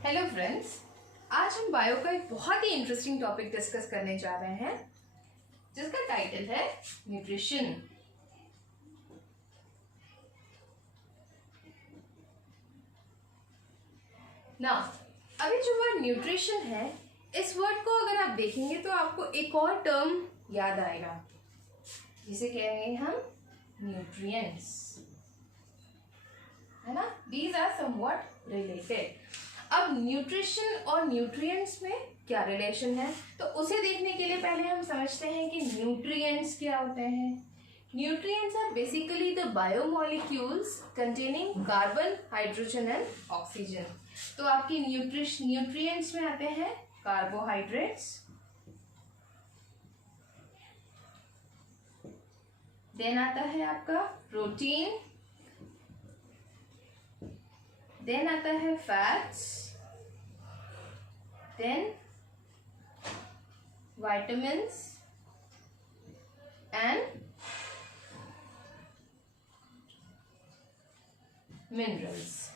Hello friends, आज हम bio का एक बहुत ही इंटरेस्टिंग टॉपिक डिस्कस करने जा रहे हैं जिसका टाइटल है न्यूट्रिशन। ना अभी जो वर्ड न्यूट्रिशन है, इस वर्ड को अगर आप देखेंगे तो आपको एक और टर्म याद आएगा जिसे कहेंगे हम न्यूट्रिएंट्स, है ना। These are somewhat related. अब न्यूट्रिशन और न्यूट्रिएंट्स में क्या रिलेशन है, तो उसे देखने के लिए पहले हम समझते हैं कि न्यूट्रिएंट्स क्या होते हैं। Nutrients are basically the biomolecules containing carbon, hydrogen and oxygen. तो आपकी न्यूट्रिएंट्स में आते हैं कार्बोहाइड्रेट्स, देन आता है आपका प्रोटीन, देन आता है fats, then vitamins and minerals।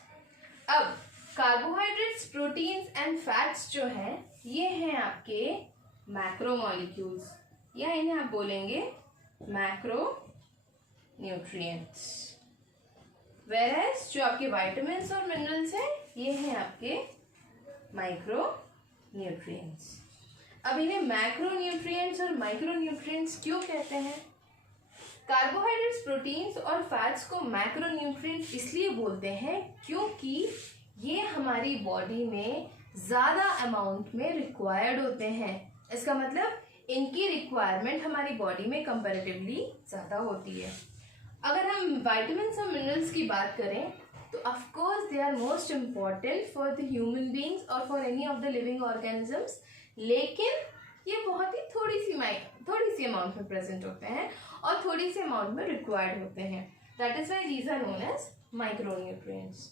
अब कार्बोहाइड्रेट्स, प्रोटीन्स एंड फैट्स जो हैं ये हैं आपके मैक्रोमोलिक्यूल्स, या इन्हें आप बोलेंगे मैक्रो न्यूट्रिएंट्स। वेरएज जो आपके विटामिन्स और मिनरल्स हैं ये हैं आपके माइक्रो न्यूट्रिएंट्स। अब इन्हें मैक्रो न्यूट्रिएंट्स और माइक्रो न्यूट्रिएंट्स क्यों कहते हैं? कार्बोहाइड्रेट्स, प्रोटीन्स और फैट्स को मैक्रो न्यूट्रिएंट्स इसलिए बोलते हैं क्योंकि ये हमारी बॉडी में ज़्यादा अमाउंट में रिक्वायर्ड होते हैं। इसका मतलब इनकी रिक्वायरमेंट हमारी बॉडी में कंपैरेटिवली ज़्यादा होती है। अगर हम विटामिन्स और मिनरल्स की बात करें तो of course they are most important for the human beings और for any of the living organisms, लेकिन ये बहुत ही थोड़ी सी अमाउंट में प्रेजेंट होते हैं और थोड़ी सी अमाउंट में रिक्वायर्ड होते हैं। That is why these are known as micro nutrients.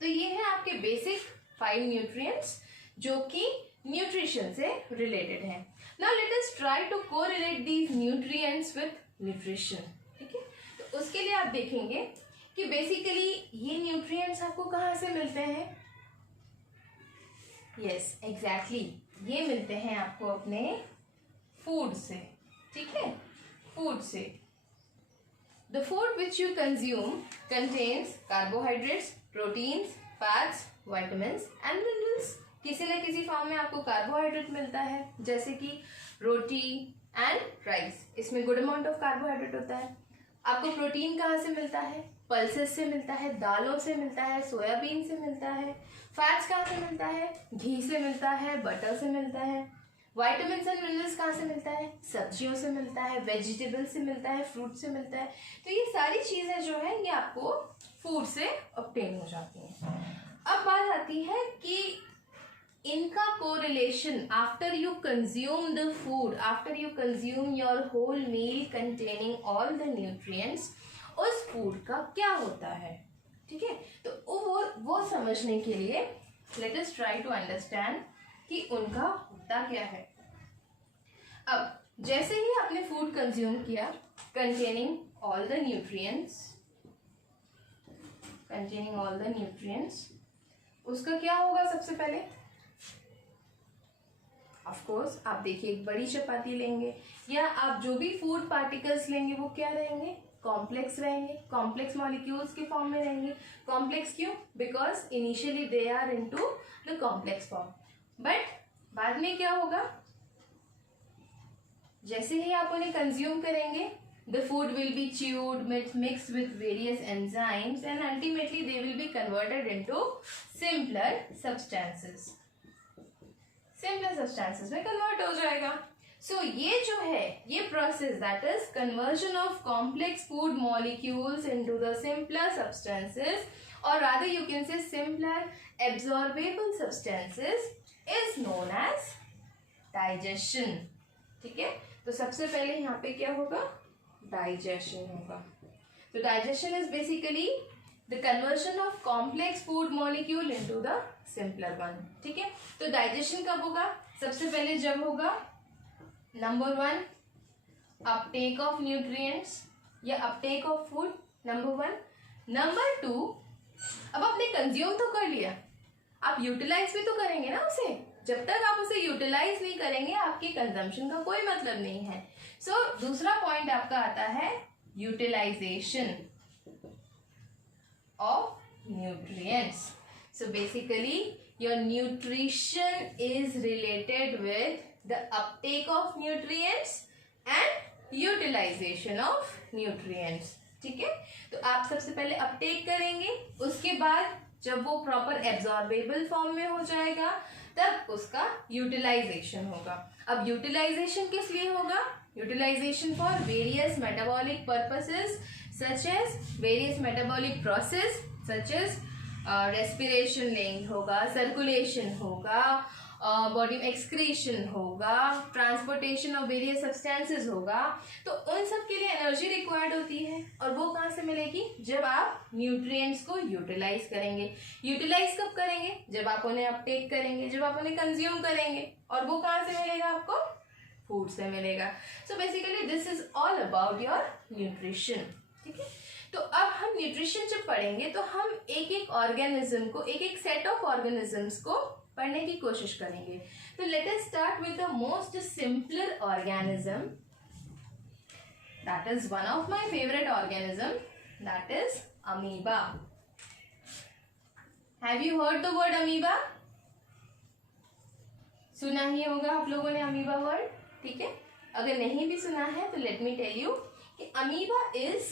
तो ये हैं आपके बेसिक 5 न्यूट्रिएंट्स जो कि न्यूट्रिशन से रिलेटेड हैं। Now let us try to correlate these nutrients with nutrition. ठीक है, तो उसके लिए आप देखेंगे कि बेसिकली ये न्यूट्रिएंट्स आपको कहाँ से मिलते हैं। यस, एग्जैक्टली, ये मिलते हैं आपको अपने फूड से। ठीक है, फूड से। The food which you consume contains carbohydrates, proteins, fats, vitamins and minerals. किसी न किसी फॉर्म में आपको कार्बोहाइड्रेट मिलता है, जैसे कि रोटी एंड राइस, इसमें गुड अमाउंट ऑफ कार्बोहाइड्रेट होता है। आपको प्रोटीन कहाँ से मिलता है? पल्सेस से मिलता है, दालों से मिलता है, सोयाबीन से मिलता है। फैट्स कहाँ से मिलता है? घी से मिलता है, बटर से मिलता है। विटामिन्स एंड मिनरल्स कहाँ से मिलता है? सब्जियों से मिलता है, वेजिटेबल से मिलता है, फ्रूट से मिलता है। तो ये सारी चीज़ें जो है ये आपको फूड से ऑब्टेन हो जाती हैं। अब बात आती है कि इनका correlation after you consume the food, after you consume your whole meal containing all the nutrients, उस फूड का क्या होता है। ठीक है, तो वो समझने के लिए let us try to understand कि उनका होता क्या है। अब जैसे ही आपने फूड कंज्यूम किया कंटेनिंग ऑल द न्यूट्रिएंट्स, उसका क्या होगा? सबसे पहले ऑफ कोर्स आप देखिए, एक बड़ी चपाती लेंगे या आप जो भी फूड पार्टिकल्स लेंगे वो क्या रहेंगे? कॉम्प्लेक्स रहेंगे, कॉम्प्लेक्स मॉलिक्यूल्स के फॉर्म में रहेंगे। कॉम्प्लेक्स क्यों? Because initially they are into the complex form, but बाद में क्या होगा? जैसे ही आप उन्हें कंज्यूम करेंगे the food will be chewed, mixed with various enzymes and ultimately they will be converted into simpler substances में कन्वर्ट हो जाएगा। सो ये जो है ये process, that is conversion of complex food molecules into the simpler substances, और rather you can say simpler absorbable substances, is known as digestion. ठीक है, तो सबसे पहले यहाँ पे क्या होगा? डाइजेशन होगा। तो digestion is basically the conversion of complex food molecule into the simpler one. ठीक है, तो डाइजेशन कब होगा? सबसे पहले जब होगा नंबर 1 अपटेक ऑफ न्यूट्रिएंट्स या Uptake of food, number 1। Number 2, अब आपने कंज्यूम तो कर लिया, आप यूटिलाइज भी तो करेंगे ना उसे। जब तक आप उसे यूटिलाइज नहीं करेंगे आपके कंजम्पशन का कोई मतलब नहीं है। सो दूसरा पॉइंट आपका आता है utilization of nutrients. So basically your nutrition is related with the uptake of nutrients and utilization of nutrients. ठीक है, तो आप सबसे पहले अपटेक करेंगे, उसके बाद जब वो प्रॉपर एब्जॉर्बेबल फॉर्म में हो जाएगा तब उसका यूटिलाइजेशन होगा। अब यूटिलाइजेशन किस लिए होगा? Utilization for various metabolic purposes such as various metabolic process such as respiration link होगा, सर्कुलेशन होगा, बॉडी में एक्सक्रीशन होगा, ट्रांसपोर्टेशन ऑफ वेरियस सब्सटेंसेस होगा। तो उन सब के लिए एनर्जी रिक्वायर्ड होती है और वो कहाँ से मिलेगी? जब आप न्यूट्रिएंट्स को यूटिलाइज करेंगे। यूटिलाइज कब करेंगे? जब आप उन्हें अपटेक करेंगे, जब आप उन्हें कंज्यूम करेंगे। और वो कहाँ से मिलेगा आपको? फूड से मिलेगा। So basically this is all about your nutrition. ठीक है, तो अब हम न्यूट्रिशन जब पढ़ेंगे तो हम एक एक ऑर्गेनिज्म को, एक एक सेट ऑफ ऑर्गेनिजम्स को पढ़ने की कोशिश करेंगे। तो let us start with the most simpler organism, that is one of my favourite organism, that is amoeba. Have you heard the word amoeba? सुना ही होगा आप लोगों ने अमीबा वर्ड। ठीक है, अगर नहीं भी सुना है तो लेट मी टेल यू कि अमीबा इज,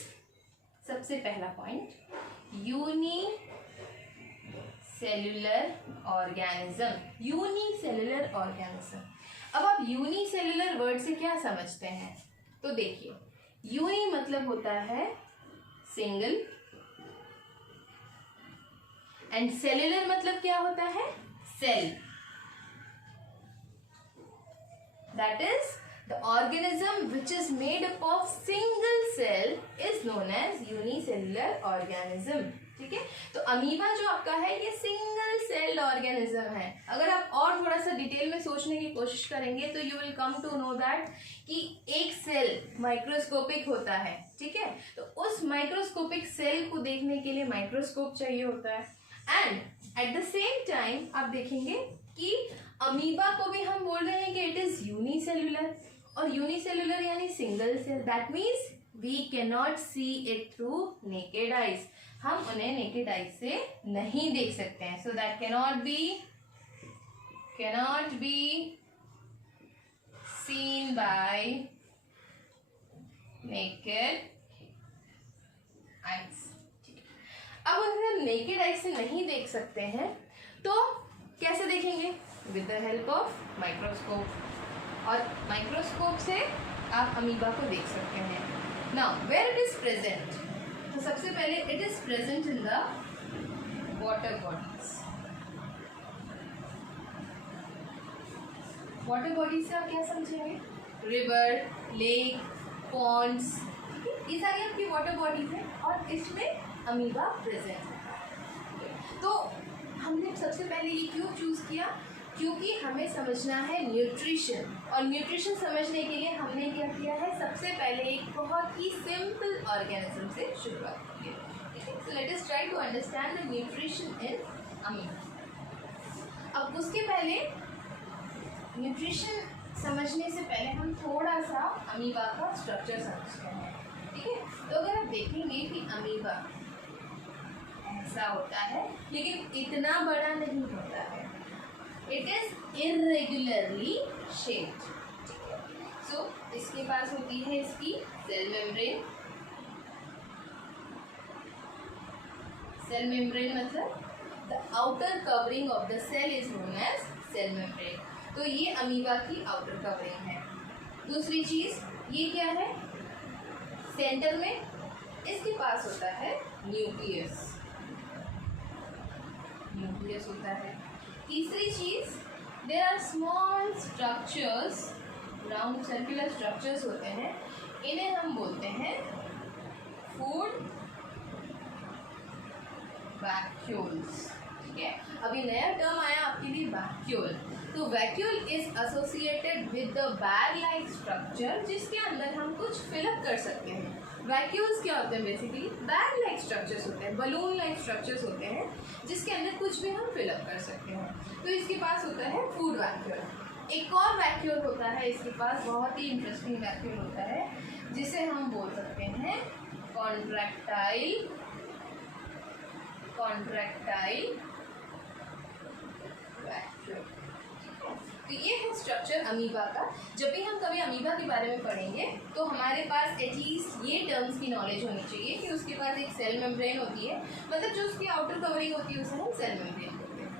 सबसे पहला point, unicellular organism. Unicellular organism. अब आप यूनिसेल्युलर वर्ड से क्या समझते हैं? तो देखिए, यूनि मतलब होता है सिंगल एंड सेल्युलर मतलब क्या होता है? Cell. That is the organism which is made up of single cell is known as unicellular organism। ठीक है, तो अमीबा जो आपका है ये सिंगल सेल्ड ऑर्गेनिज्म है। अगर आप और थोड़ा सा डिटेल में सोचने की कोशिश करेंगे तो you will come to know that कि एक सेल माइक्रोस्कोपिक होता है। ठीक है, तो उस माइक्रोस्कोपिक सेल को देखने के लिए माइक्रोस्कोप चाहिए होता है। And at the same time आप देखेंगे कि अमीबा को भी हम बोल रहे हैं कि इट इज यूनिसेल्युलर, और यूनिसेल्युलर यानी single cell. That means we can not see it through naked eyes. हम उन्हें नेकेड आइज से नहीं देख सकते हैं। So that cannot be seen by naked eyes. अब अगर हम नेकेड आइज से नहीं देख सकते हैं तो कैसे देखेंगे? With the help of microscope. और माइक्रोस्कोप से आप अमीबा को देख सकते हैं। Now where it is present? तो सबसे पहले it is present in the water bodies. Water bodies से आप क्या समझेंगे? रिवर, लेक, पॉन्ड्स, ये सारी आपकी वाटर बॉडीज हैं और इसमें अमीबा प्रेजेंट है। तो हमने सबसे पहले ये क्यों चूज किया? क्योंकि हमें समझना है न्यूट्रिशन, और न्यूट्रिशन समझने के लिए हमने क्या किया है? सबसे पहले एक बहुत ही सिंपल ऑर्गेनिज्म से शुरुआत की है। So let us try to understand the nutrition in amoeba. अब उसके पहले न्यूट्रिशन समझने से पहले हम थोड़ा सा अमीबा का स्ट्रक्चर समझते हैं। ठीक है, तो अगर आप देखेंगे कि अमीबा ऐसा होता है लेकिन इतना बड़ा नहीं होता है। It is irregularly shaped. So इसके पास होती है इसकी सेल मेम्ब्रेन। सेल मेम्ब्रेन मतलब the outer covering of the cell is known as cell membrane. तो ये अमीबा की आउटर कवरिंग है। दूसरी चीज ये क्या है? सेंटर में इसके पास होता है न्यूक्लियस। न्यूक्लियस होता है। तीसरी चीज, there are small structures, round circular structures होते हैं, इन्हें हम बोलते हैं फूड वैक्यूल्स। ठीक है, अभी नया टर्म आया आपके लिए वैक्यूल। तो vacuole is associated with the bag like structure जिसके अंदर हम कुछ फिलअप कर सकते हैं। वैक्यूल्स क्या होते हैं? बेसिकली बैग लाइक स्ट्रक्चर्स होते हैं, बलून लाइक स्ट्रक्चर्स होते हैं जिसके अंदर कुछ भी हम फिलअप कर सकते हैं। तो इसके पास होता है फूड वैक्यूल। एक और वैक्यूल होता है इसके पास, बहुत ही इंटरेस्टिंग वैक्यूल होता है जिसे हम बोल सकते हैं कॉन्ट्रैक्टाइल वैक्यूल। तो ये है स्ट्रक्चर अमीबा का। जब भी हम कभी अमीबा के बारे में पढ़ेंगे तो हमारे पास एटलीस्ट ये टर्म्स की नॉलेज होनी चाहिए कि उसके पास एक सेल मेम्ब्रेन होती है, मतलब जो उसकी आउटर कवरिंग होती है उसे हम सेल मेम्ब्रेन कहते हैं।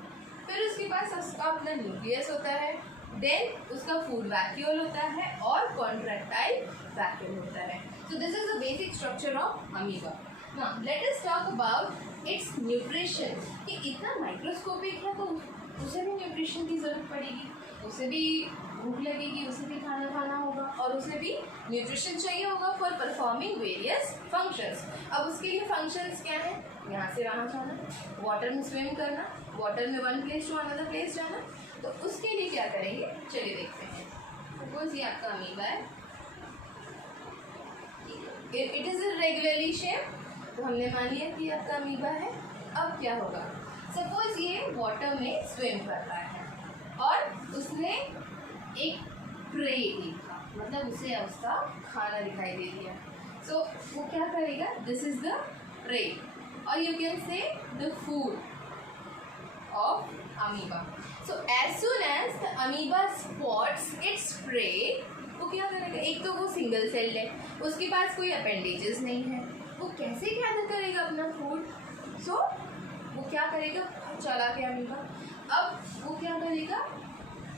फिर उसके पास उसका अपना न्यूक्लियस होता है, देन उसका फूड वैक्यूल होता है और कॉन्ट्रैक्टाइल वैक्यूल होता है। So this is the basic structure of amoeba. Now let us talk about it's nutrition. कि इतना माइक्रोस्कोपिक है तो उसे भी न्यूट्रिशन की ज़रूरत पड़ेगी, उसे भी भूख लगेगी, उसे भी खाना खाना होगा और उसे भी न्यूट्रिशन चाहिए होगा फॉर परफॉर्मिंग वेरियस फंक्शंस। अब उसके लिए फंक्शंस क्या है? यहाँ से वहाँ जाना, वाटर में स्विम करना, वाटर में one place to another place जाना। तो उसके लिए क्या करेंगे, चलिए देखते हैं। सपोज ये आपका अमीबा है, इट इज़ इरेगुलरली शेप, तो हमने मान लिया कि आपका अमीबा है। अब क्या होगा? सपोज ये वाटर में स्विम कर रहा है और उसने एक प्रे देखा, मतलब उसे उसका खाना दिखाई दे दिया। सो वो क्या करेगा? दिस इज द प्रे और you can say the food of amoeba. So as soon as the amoeba spots its prey, वो क्या करेगा? एक तो वो सिंगल सेल्ड है, उसके पास कोई अपेंडेजेस नहीं है, वो कैसे गैदर करेगा अपना फूड? सो वो क्या करेगा? चला गया अमीबा। अब वो क्या करेगा?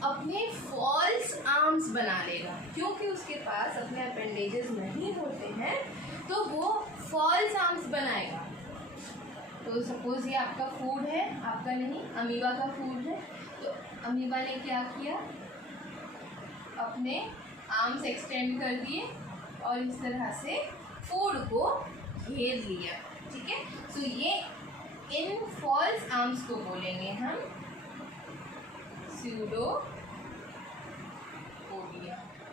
अपने फॉल्स आर्म्स बना लेगा, क्योंकि उसके पास अपने अपेंडेजेस नहीं होते हैं तो वो फॉल्स आर्म्स बनाएगा। तो सपोज ये आपका फूड है, आपका नहीं, अमीबा का फूड है। तो अमीबा ने क्या किया? अपने आर्म्स एक्सटेंड कर दिए और इस तरह से फूड को घेर लिया। ठीक है, तो ये इन फॉल्स आर्म्स को बोलेंगे हम स्यूडोपोडिया।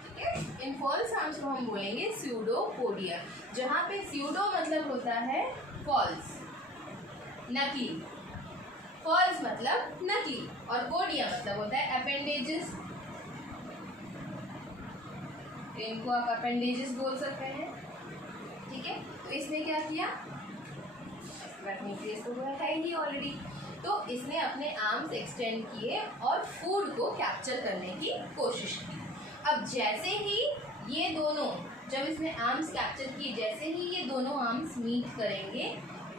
ठीक है, इन फॉल्स आर्म्स को हम बोलेंगे स्यूडोपोडिया, जहाँ पे स्यूडो मतलब होता है फॉल्स, नकली, फॉल्स मतलब नकली, और पोडिया मतलब होता है अपेंडेजेस। इनको आप अपेंडेजेस बोल सकते हैं। ठीक है, तो इसने क्या किया? न्यूक्लियस तो है ही ऑलरेडी, तो इसने अपने आर्म्स एक्सटेंड किए और फूड को कैप्चर करने की कोशिश की। अब जैसे ही ये दोनों, जब इसने आर्म्स कैप्चर किए, जैसे ही ये दोनों आर्म्स मीट करेंगे,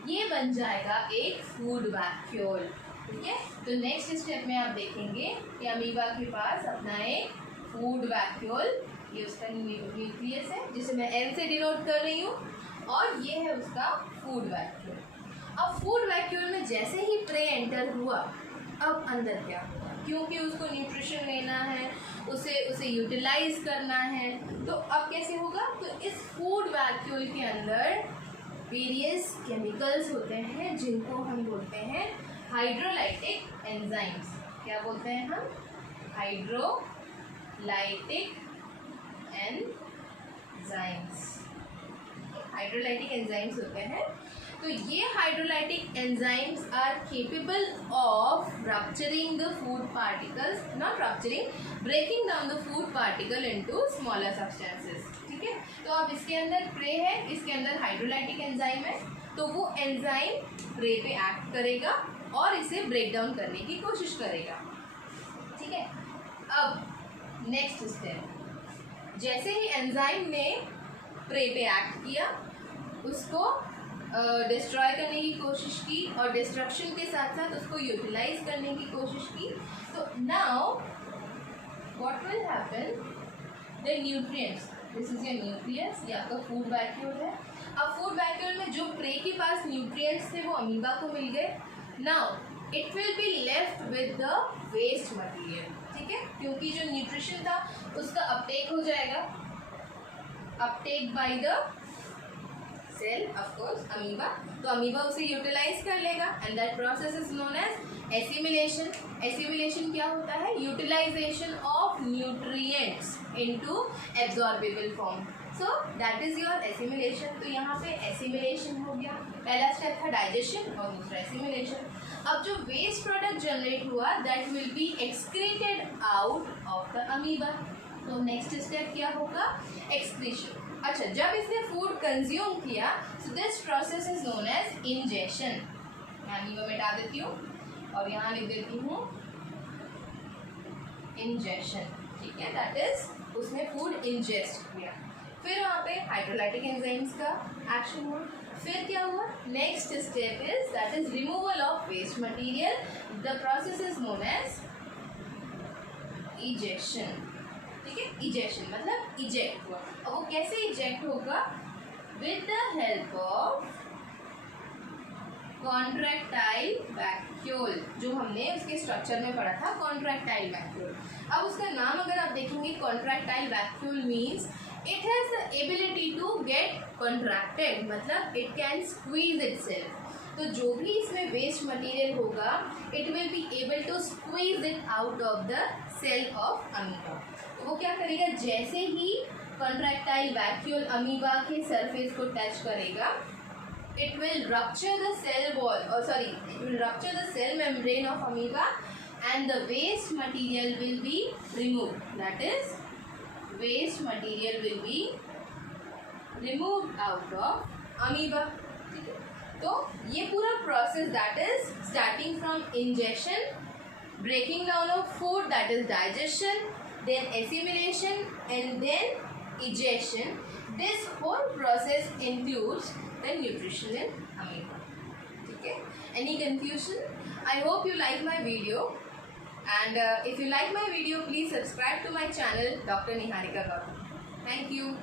ये बन जाएगा एक फूड वैक्यूल। ठीक है, तो नेक्स्ट स्टेप में आप देखेंगे कि अमीबा के पास अपना एक फूड वैक्यूल, ये उसका न्यूक्लियस है जिसे मैं एल से डिनोट कर रही हूँ, और ये है उसका फूड वैक्यूल। अब फूड वैक्यूल में जैसे ही प्रे एंटर हुआ, अब अंदर क्या हुआ? क्योंकि उसको न्यूट्रिशन लेना है, उसे यूटिलाइज करना है, तो अब कैसे होगा? तो इस फूड वैक्यूल के अंदर वेरियस केमिकल्स होते हैं जिनको हम बोलते हैं हाइड्रोलाइटिक एंजाइम्स। क्या बोलते हैं हम? Hydrolytic enzymes. हाइड्रोलाइटिक एंजाइम्स होते हैं। तो ये hydrolytic enzymes are capable of rupturing the food particles, not rupturing, breaking down the food particle into smaller substances. ठीक है, तो अब इसके अंदर प्रे है, इसके अंदर हाइड्रोलाइटिक एंजाइम है, तो वो एंजाइम प्रे पे एक्ट करेगा और इसे ब्रेक डाउन करने की कोशिश करेगा। ठीक है, अब नेक्स्ट स्टेप, जैसे ही एंजाइम ने प्रे पे एक्ट किया, उसको डिस्ट्रॉय करने की कोशिश की और डिस्ट्रक्शन के साथ साथ उसको यूटिलाइज करने की कोशिश की, तो now what will happen? The nutrients, this is your nucleus, ये आपका फूड वैक्यूल है। अब फूड वैक्यूल में जो प्रे के पास न्यूट्रिएंट्स थे वो अमीबा को मिल गए। Now it will be left with the waste material. ठीक है, क्योंकि जो न्यूट्रिशन था उसका अपटेक हो जाएगा, uptake by the cell, of course amoeba, तो अमीबा उसे यूटिलाइज कर लेगा and that process is known as assimilation. Assimilation क्या होता है? Utilization of nutrients into absorbable form. So that is your assimilation. तो यहाँ पे एसिमिलेशन हो गया, पहला स्टेप था डाइजेशन और दूसरा एसिमिलेशन। अब जो वेस्ट प्रोडक्ट जनरेट हुआ that will be excreted out of the amoeba. तो नेक्स्ट स्टेप क्या होगा, एक्सक्रीशन। अच्छा, जब इसने फूड कंज्यूम किया so this process is known as ingestion. मैं अमीबा मिटा देती हूँ और यहाँ लिख देती हूँ इंजेशन, ठीक है, दैट इज उसने फूड इंजेस्ट किया। फिर वहाँ पे हाइड्रोलाइटिक एंजाइम्स का एक्शन हुआ। फिर क्या हुआ, next step is that is removal of waste material. The process is known as egestion, ठीक है, इजेक्शन मतलब इजेक्ट हुआ। अब वो कैसे इजेक्ट होगा, with the help of contractile vacuole, जो हमने उसके स्ट्रक्चर में पढ़ा था, कॉन्ट्रैक्टाइल वैक्यूल। अब उसका नाम अगर आप देखेंगे, contractile vacuole means it has the ability to get contracted, मतलब इट कैन स्क्वीज इटसेल्फ। तो जो भी इसमें वेस्ट मटेरियल होगा it will be able to squeeze it out of the cell of amoeba. वो क्या करेगा, जैसे ही कॉन्ट्रैक्टाइल वैक्यूल अमीबा के सरफेस को टच करेगा, it will rupture the cell wall, or sorry, it will rupture the cell membrane of amoeba and the waste material will be removed. That is, waste material will be removed out of amoeba. ठीक है, तो ये पूरा process that is starting from ingestion, breaking down of food, that is digestion, then assimilation and then ejection. This whole process includes the nutrition in amoeba. Okay, any confusion? I hope you like my video, and if you like my video please subscribe to my channel Dr. Niharika Gautam. Thank you.